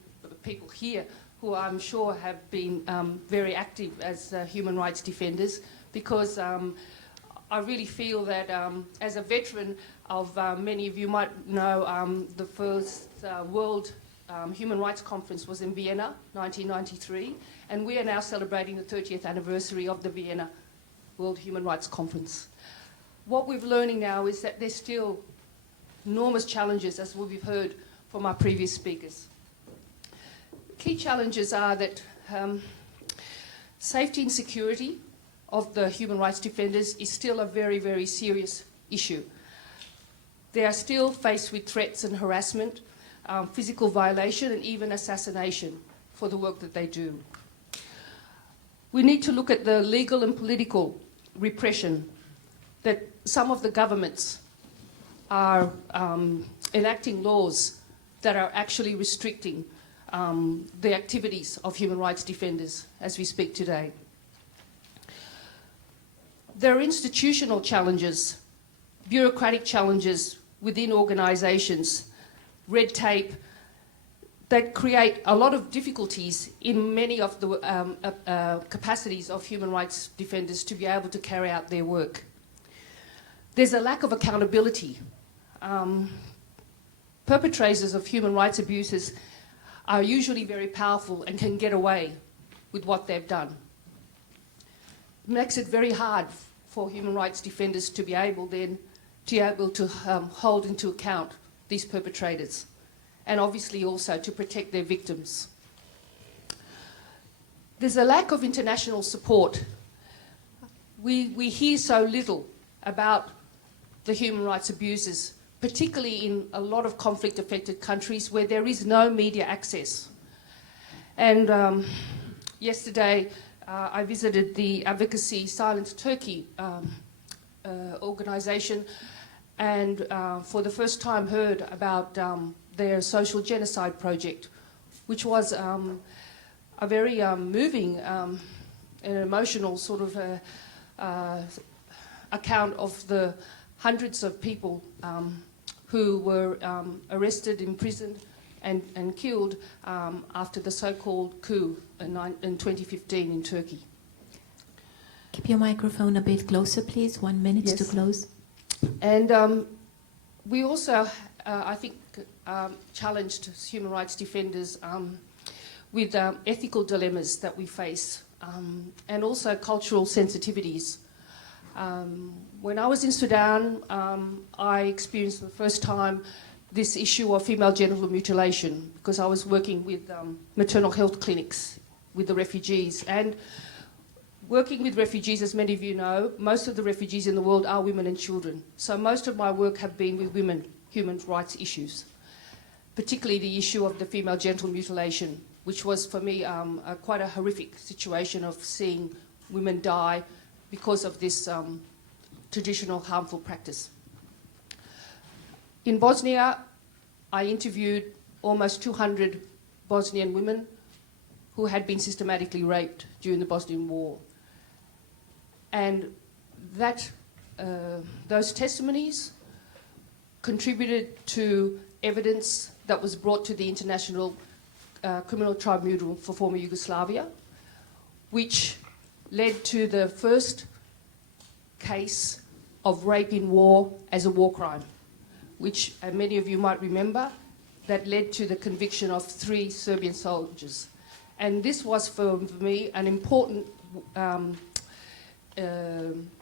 people here who I'm sure have been very active as human rights defenders, because I really feel that as a veteran of, many of you might know, the first World Human Rights Conference was in Vienna, 1993, and we are now celebrating the 30th anniversary of the Vienna World Human Rights Conference. What we're learning now is that there's still enormous challenges, as we've heard from our previous speakers. Key challenges are that safety and security of the human rights defenders is still a very, very serious issue. They are still faced with threats and harassment, physical violation, and even assassination for the work that they do. We need to look at the legal and political repression that some of the governments are enacting laws that are actually restricting the activities of human rights defenders as we speak today. There are institutional challenges, bureaucratic challenges within organisations, red tape, that create a lot of difficulties in many of the capacities of human rights defenders to be able to carry out their work. There's a lack of accountability. Perpetrators of human rights abuses are usually very powerful and can get away with what they've done. It makes it very hard for human rights defenders to be able then to be able to hold into account these perpetrators, and obviously also to protect their victims. There's a lack of international support. We hear so little about the human rights abuses, particularly in a lot of conflict-affected countries where there is no media access. And yesterday I visited the advocacy Silence Turkey organisation, and for the first time heard about their social genocide project, which was a very moving and emotional sort of account of the hundreds of people who were arrested, imprisoned and killed after the so-called coup in 2015 in Turkey. Keep your microphone a bit closer, please. 1 minute Yes. to close. And we also, I think, challenged human rights defenders with ethical dilemmas that we face and also cultural sensitivities. When I was in Sudan, I experienced for the first time this issue of female genital mutilation because I was working with maternal health clinics with the refugees. And working with refugees, as many of you know, most of the refugees in the world are women and children. So most of my work have been with women, human rights issues, particularly the issue of the female genital mutilation, which was for me quite a horrific situation of seeing women die because of this traditional harmful practice. In Bosnia, I interviewed almost 200 Bosnian women who had been systematically raped during the Bosnian War. And that, those testimonies contributed to evidence that was brought to the International Criminal Tribunal for former Yugoslavia, which led to the first case of rape in war as a war crime, which many of you might remember, that led to the conviction of 3 Serbian soldiers. And this was for me an important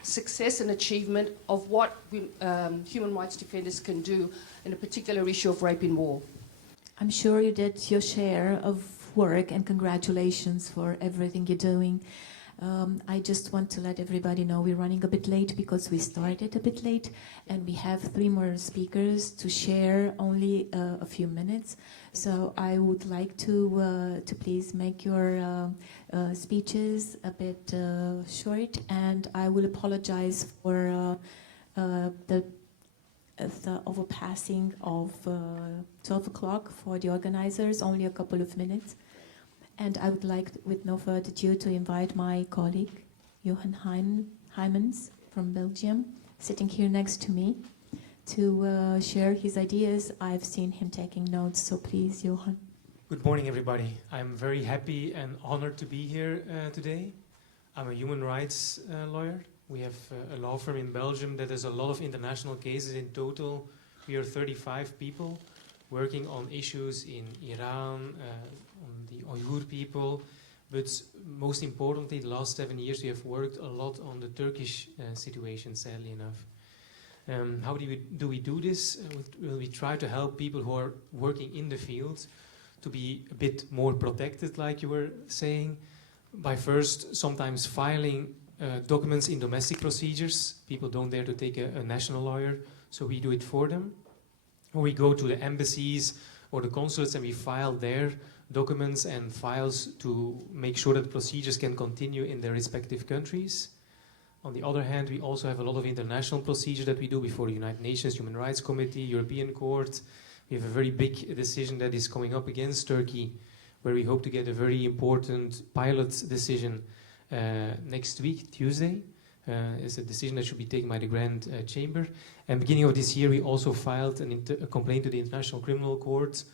success and achievement of what human rights defenders can do in a particular issue of rape in war. I'm sure you did your share of work, and congratulations for everything you're doing. I just want to let everybody know we're running a bit late because we started a bit late, and we have 3 more speakers to share only a few minutes. So I would like to please make your speeches a bit short, and I will apologize for the overpassing of 12 o'clock for the organizers, only a couple of minutes. And I would like, with no further ado, to invite my colleague, Johan Heijmans from Belgium, sitting here next to me, to share his ideas. I've seen him taking notes, so please, Johan. Good morning, everybody. I'm very happy and honored to be here today. I'm a human rights lawyer. We have a law firm in Belgium that has a lot of international cases. In total, we are 35 people working on issues in Iran, on the Uyghur people, but most importantly, the last 7 years we have worked a lot on the Turkish situation, sadly enough. How do we do this? We try to help people who are working in the field to be a bit more protected, like you were saying, by first sometimes filing documents in domestic procedures. People don't dare to take a national lawyer, so we do it for them. Or we go to the embassies or the consulates and we file their documents and files to make sure that the procedures can continue in their respective countries. On the other hand, we also have a lot of international procedures that we do before the United Nations Human Rights Committee, European Court. We have a very big decision that is coming up against Turkey, where we hope to get a very important pilot decision next week, Tuesday. It's a decision that should be taken by the Grand Chamber. And beginning of this year, we also filed a complaint to the International Criminal Court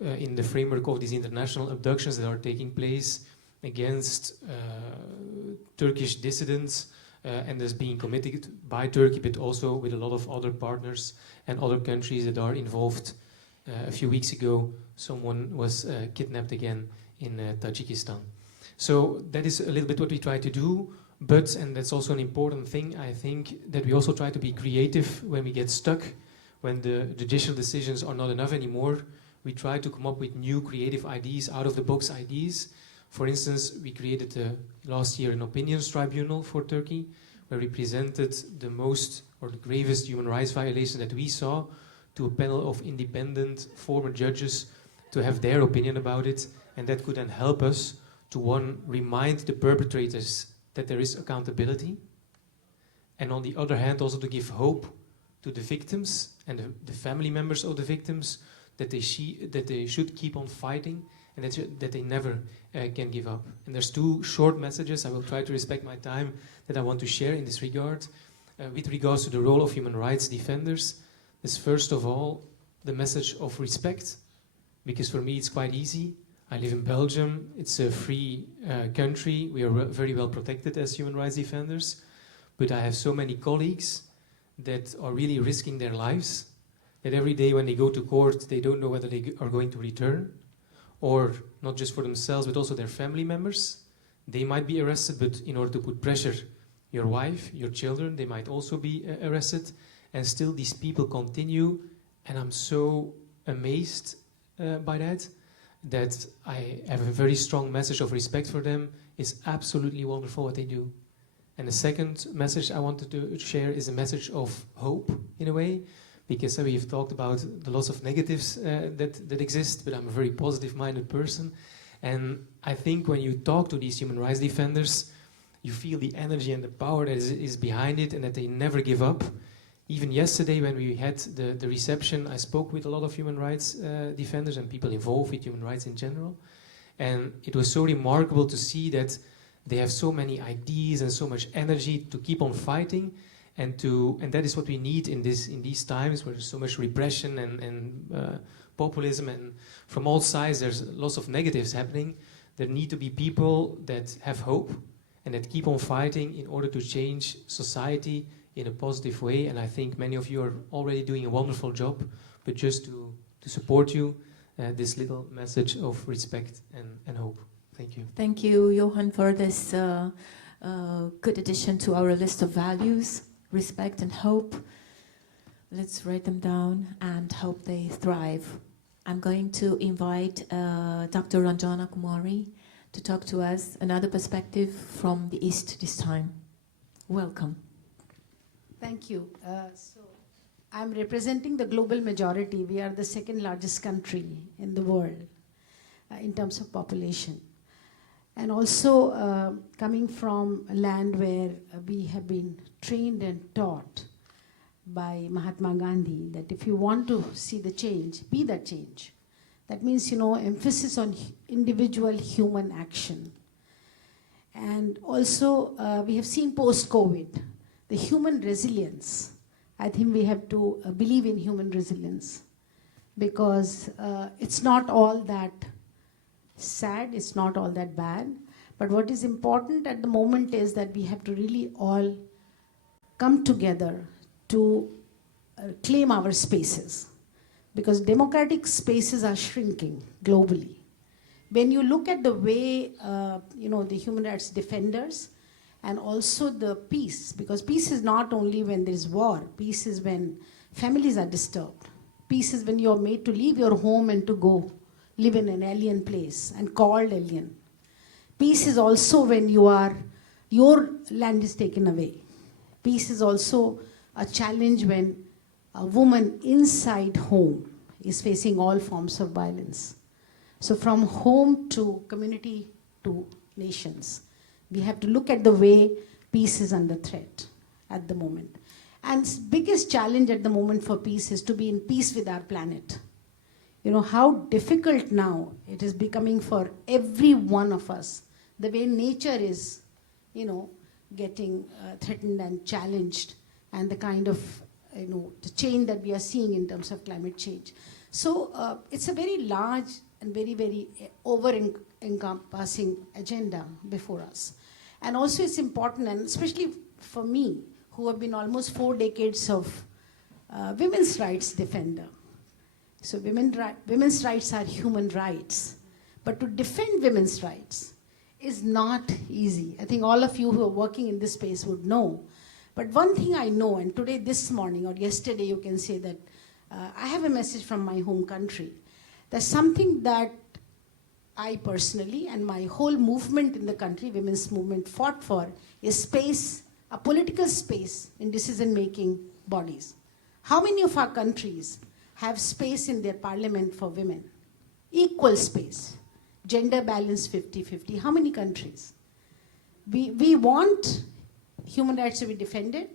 in the framework of these international abductions that are taking place against Turkish dissidents, and that's being committed by Turkey, but also with a lot of other partners and other countries that are involved. A few weeks ago, someone was kidnapped again in Tajikistan. So that is a little bit what we try to do. But, and that's also an important thing, I think, that we also try to be creative when we get stuck, when the judicial decisions are not enough anymore. We try to come up with new creative ideas, out-of-the-box ideas. For instance, we created last year an opinions tribunal for Turkey, where we presented the most or the gravest human rights violations that we saw to a panel of independent former judges to have their opinion about it, and that could then help us to, one, remind the perpetrators that there is accountability, and on the other hand also to give hope to the victims and the family members of the victims that they should keep on fighting and that they never can give up. And there's two short messages, I will try to respect my time, that I want to share in this regard. With regards to the role of human rights defenders, is first of all the message of respect, because for me it's quite easy. I live in Belgium, it's a free country, we are very well protected as human rights defenders, but I have so many colleagues that are really risking their lives, that every day when they go to court they don't know whether they are going to return, or not just for themselves but also their family members. They might be arrested, but in order to put pressure, your wife, your children, they might also be arrested, and still these people continue, and I'm so amazed by that I have a very strong message of respect for them. It's absolutely wonderful what they do. And the second message I wanted to share is a message of hope, in a way, because we've talked about the lots of negatives that exist, but I'm a very positive-minded person. And I think when you talk to these human rights defenders, you feel the energy and the power that is behind it, and that they never give up. Even yesterday when we had the reception, I spoke with a lot of human rights defenders and people involved with human rights in general. And it was so remarkable to see that they have so many ideas and so much energy to keep on fighting. And that is what we need in these times where there's so much repression and populism, and from all sides there's lots of negatives happening. There need to be people that have hope and that keep on fighting in order to change society in a positive way, and I think many of you are already doing a wonderful job, but just to support you, this little message of respect and hope. Thank you. Thank you, Johan, for this good addition to our list of values, respect and hope. Let's write them down and hope they thrive. I'm going to invite Dr. Ranjana Kumari to talk to us another perspective from the East this time. Welcome. Thank you. So I'm representing the global majority. We are the second largest country in the world in terms of population. And also coming from a land where we have been trained and taught by Mahatma Gandhi that if you want to see the change, be that change. That means, emphasis on individual human action. And also we have seen post-COVID, the human resilience. I think we have to believe in human resilience, because it's not all that sad, it's not all that bad. But what is important at the moment is that we have to really all come together to claim our spaces, because democratic spaces are shrinking globally. When you look at the way, the human rights defenders, and also the peace, because peace is not only when there is war, peace is when families are disturbed. Peace is when you're made to leave your home and to go live in an alien place and called alien. Peace is also when your land is taken away. Peace is also a challenge when a woman inside home is facing all forms of violence. So from home to community to nations, we have to look at the way peace is under threat at the moment. And biggest challenge at the moment for peace is to be in peace with our planet. How difficult now it is becoming for every one of us, the way nature is, getting threatened and challenged, and the kind of, the change that we are seeing in terms of climate change. So it's a very large and very, very over-encompassing agenda before us. And also it's important, and especially for me, who have been almost 4 decades of women's rights defender. So women's rights are human rights. But to defend women's rights is not easy. I think all of you who are working in this space would know. But one thing I know, and today, this morning, or yesterday, you can say that I have a message from my home country. There's something that I personally and my whole movement in the country, women's movement, fought for, is space, a political space in decision-making bodies. How many of our countries have space in their parliament for women? Equal space. Gender balance 50-50. How many countries? We want human rights to be defended.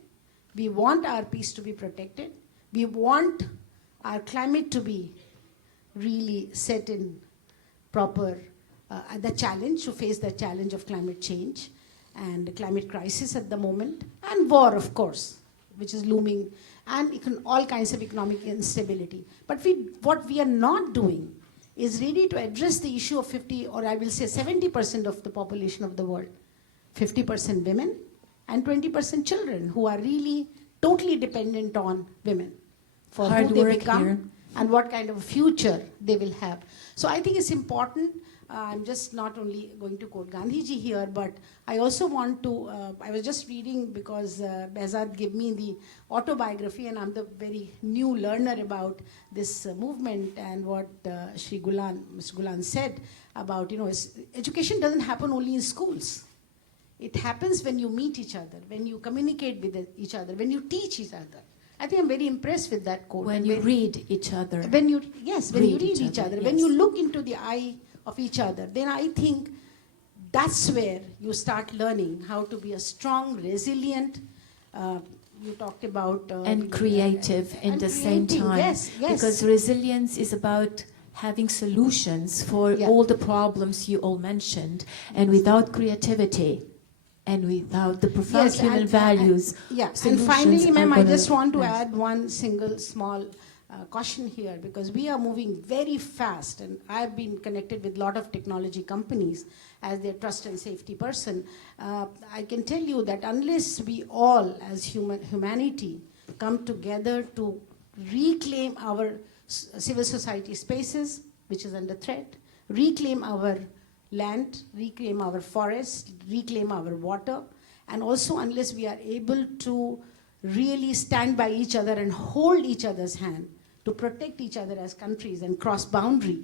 We want our peace to be protected. We want our climate to be really set in proper, the challenge, to face the challenge of climate change and climate crisis at the moment, and war, of course, which is looming, and all kinds of economic instability. But what we are not doing is really to address the issue of 50, or I will say 70% of the population of the world, 50% women and 20% children who are really totally dependent on women for Hard who they work become here. and what kind of future they will have. So I think it's important. I'm just not only going to quote Gandhiji here, but I also want to, I was just reading because Behzad gave me the autobiography, and I'm the very new learner about this movement, and what Mr. Gulan said about, education doesn't happen only in schools. It happens when you meet each other, when you communicate with each other, when you teach each other. I think I'm very impressed with that quote. When you read each other. When you read each other, when you look into the eye of each other, then I think that's where you start learning how to be a strong, resilient, you talked about... and creative in the same time. Yes. Because resilience is about having solutions for all the problems you all mentioned. And without creativity and without the profound human values... And finally, ma'am, I just want to add one single small caution here, because we are moving very fast, and I've been connected with a lot of technology companies as their trust and safety person. I can tell you that unless we all, as humanity, come together to reclaim our civil society spaces, which is under threat, reclaim our land, reclaim our forests, reclaim our water, and also unless we are able to really stand by each other and hold each other's hand to protect each other as countries and cross boundary,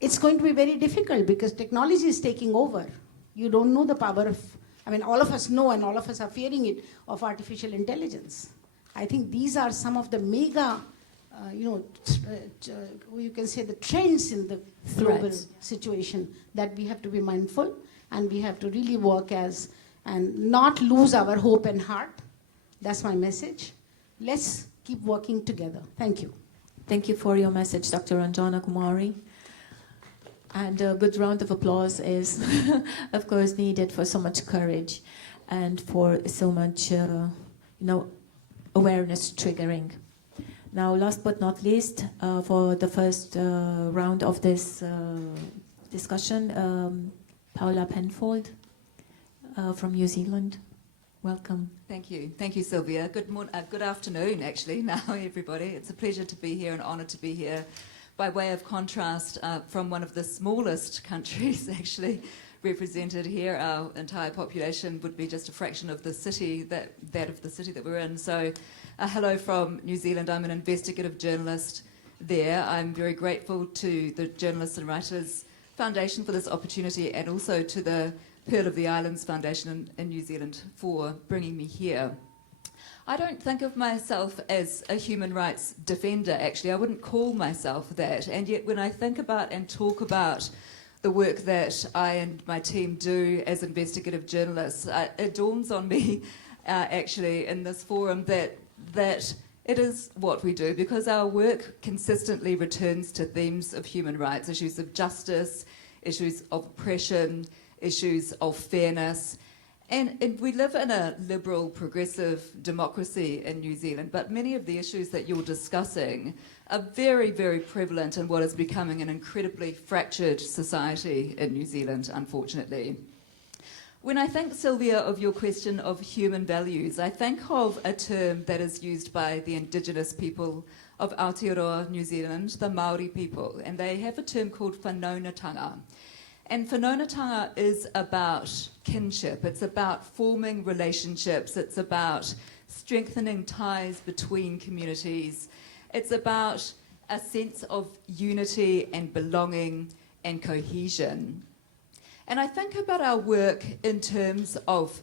it's going to be very difficult because technology is taking over. You don't know the power of, all of us know and all of us are fearing it, of artificial intelligence. I think these are some of the mega, you can say the trends in the global situation that we have to be mindful, and we have to really work as, and not lose our hope and heart. That's my message. Let's keep working together. Thank you. Thank you for your message, Dr. Ranjana Kumari. And a good round of applause is, of course, needed for so much courage and for so much, awareness triggering. Now, last but not least, for the first round of this discussion, Paula Penfold from New Zealand. Welcome. Thank you, Sylvia. Good afternoon, actually, now, everybody. It's a pleasure to be here and honoured to be here. By way of contrast, from one of the smallest countries, actually, represented here, our entire population would be just a fraction of the city, that of the city that we're in. So, hello from New Zealand. I'm an investigative journalist there. I'm very grateful to the Journalists and Writers Foundation for this opportunity, and also to the Peril of the Islands Foundation in New Zealand for bringing me here. I don't think of myself as a human rights defender, actually. I wouldn't call myself that. And yet when I think about and talk about the work that I and my team do as investigative journalists, it dawns on me, actually, in this forum that it is what we do, because our work consistently returns to themes of human rights, issues of justice, issues of oppression, issues of fairness. And we live in a liberal, progressive democracy in New Zealand, but many of the issues that you're discussing are very, very prevalent in what is becoming an incredibly fractured society in New Zealand, unfortunately. When I think, Sylvia, of your question of human values, I think of a term that is used by the indigenous people of Aotearoa, New Zealand, the Māori people, and they have a term called whanaungatanga. And whanaungatanga is about kinship. It's about forming relationships. It's about strengthening ties between communities. It's about a sense of unity and belonging and cohesion. And I think about our work in terms of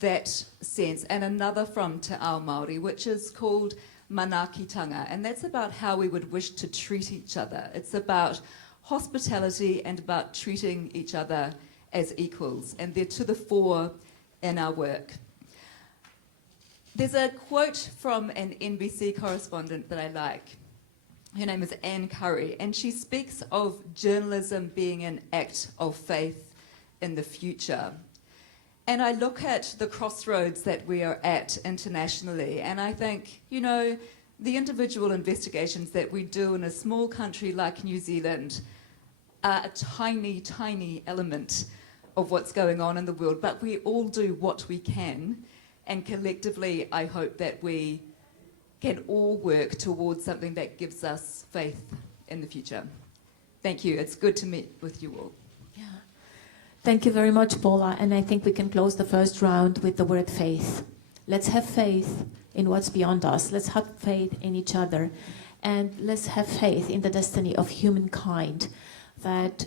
that sense, and another from Te Ao Māori, which is called manaakitanga, and that's about how we would wish to treat each other. It's about hospitality and about treating each other as equals, and they're to the fore in our work. There's a quote from an NBC correspondent that I like. Her name is Anne Curry, and she speaks of journalism being an act of faith in the future. And I look at the crossroads that we are at internationally, and I think, you know, the individual investigations that we do in a small country like New Zealand are a tiny, tiny element of what's going on in the world, but we all do what we can, and collectively I hope that we can all work towards something that gives us faith in the future. Thank you. It's good to meet with you all. Yeah. Thank you very much, Paula, and I think we can close the first round with the word faith. Let's have faith in what's beyond us. Let's have faith in each other, and let's have faith in the destiny of humankind, that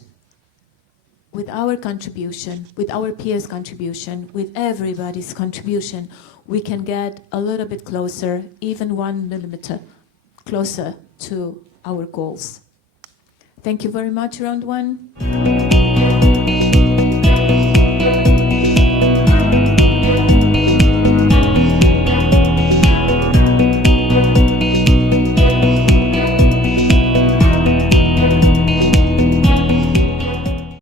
with our contribution, with our peers' contribution, with everybody's contribution, we can get a little bit closer, even 1 millimeter closer to our goals. Thank you very much, round one.